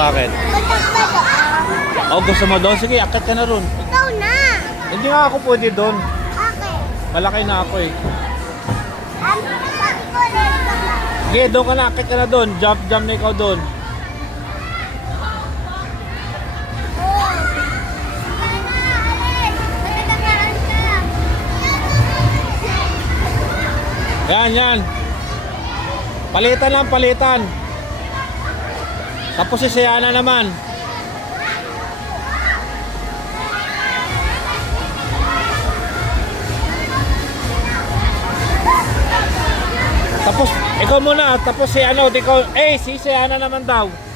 Bakit? Oh, gusto mo doon? Sige, akit ka na ron. Ikaw na. Hindi nga ako pwede doon. Okay. Malaki na ako eh. Sabi ko rin. Sige, doon ka na. Akit ka na doon. Jump na ikaw doon. Yan. Palitan lang, palitan. Tapos si Siana naman. Tapos, ikaw muna. Tapos si si Siana naman daw.